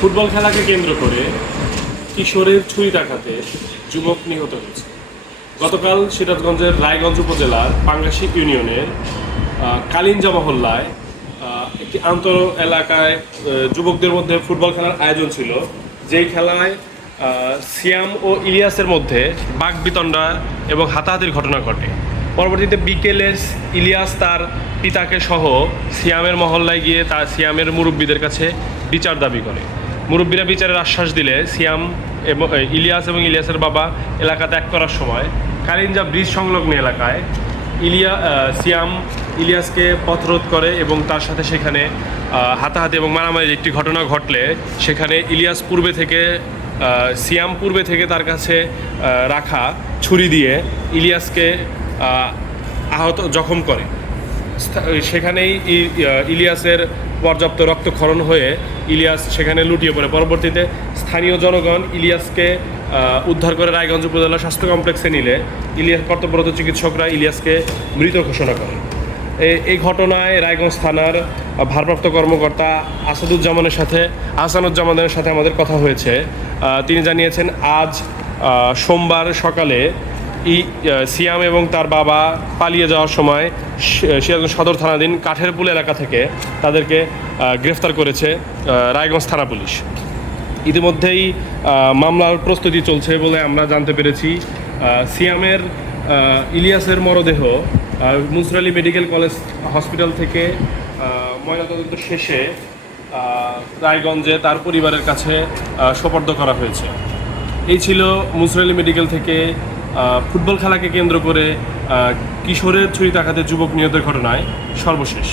Football খেলাকে কেন্দ্র করে কিশোরের ছুরিকাঘাতে যুবক নিহত হয়েছে। গতকাল সিরাজগঞ্জের রায়গঞ্জ উপজেলার পাঙ্গাশী ইউনিয়নের কালিঞ্জা মহল্লায় একটি আন্তর এলাকায় যুবকদের মধ্যে ফুটবল খেলার আয়োজন ছিল, যেই খেলায় সিয়াম ও ইলিয়াসের মধ্যে বাকবিতণ্ডা এবং হাতাহাতির ঘটনা ঘটে। পরবর্তীতে বিকেলে ইলিয়াস তার পিতাকে সহ সিয়ামের মহল্লায় গিয়ে তার সিয়ামের মুরব্বীদের কাছে বিচার দাবি করে। মুরব্বীরা বিচারের আশ্বাস দিলে সিয়াম এবং ইলিয়াসের বাবা এলাকা ত্যাগ করার সময় কালিঞ্জা ব্রিজ সংলগ্ন এলাকায় সিয়াম ইলিয়াসকে পথরোধ করে এবং তার সাথে সেখানে হাতাহাতি এবং মারামারির একটি ঘটনা ঘটলে সেখানে সিয়াম পূর্বে থেকে তার কাছে রাখা ছুরি দিয়ে ইলিয়াসকে জখম করে। সেখানেই ইলিয়াসের পর্যাপ্ত রক্তক্ষরণ হয়ে ইলিয়াস সেখানে লুটিয়ে পড়ে। পরবর্তীতে স্থানীয় জনগণ ইলিয়াসকে উদ্ধার করে রায়গঞ্জ উপজেলা স্বাস্থ্য কমপ্লেক্সে নিলে কর্তব্যরত চিকিৎসকরা ইলিয়াসকে মৃত ঘোষণা করেন। এই ঘটনায় রায়গঞ্জ থানার ভারপ্রাপ্ত কর্মকর্তা আহসানুজ্জামানের সাথে আমাদের কথা হয়েছে। তিনি জানিয়েছেন, আজ সোমবার সকালে সিয়াম এবং তার বাবা পালিয়ে যাওয়ার সময় সিরাজগঞ্জ সদর থানাধীন কাঠেরপুল এলাকা থেকে তাদেরকে গ্রেফতার করেছে রায়গঞ্জ থানা পুলিশ। ইতিমধ্যেই মামলার প্রস্তুতি চলছে বলে আমরা জানতে পেরেছি। ইলিয়াসের মরদেহ মুনসির আলী মেডিকেল কলেজ হসপিটাল থেকে ময়নাতদন্ত শেষে রায়গঞ্জে তার পরিবারের কাছে সোপর্দ করা হয়েছে। এই ছিল মুনসির আলী মেডিকেল থেকে ফুটবল খেলাকে কেন্দ্র করে কিশোরের ছুরিকাঘাতে যুবক নিহতের ঘটনায় সর্বশেষ।